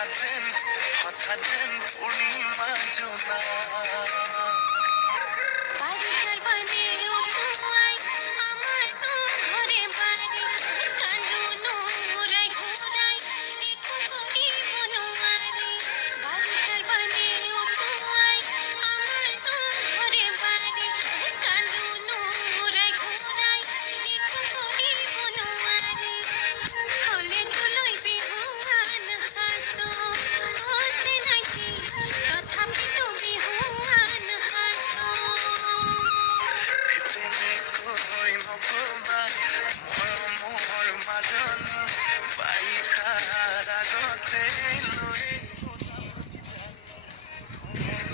কথা দেন পূর্ণিমা জোনা বাড়িঘর বনে উঠুয়াই আমার তো ঘরে বাড়ি কান্দুনো মুরাই ঘোরাই একটু করি বনমারি বাড়িঘর বনে উঠুয়াই আমার তো ঘরে বাড়ি কান্দুনো মুরাই ঘোরাই একটু করি বনমারি হলে তুলই বিহুয়ান হাসো ও সে নাকি তথাপি তো বিহুয়ান হাসো তুমি কই নববা মোৰ মাজনী বাৰিষাৰ আগতে লৈ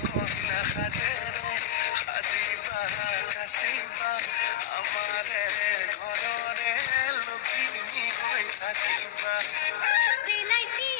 কইনা সাজেৰে সাজিবা কাচিবা আমাৰে ঘৰৰে লখিমী হৈ থাকিবা চিনাইতি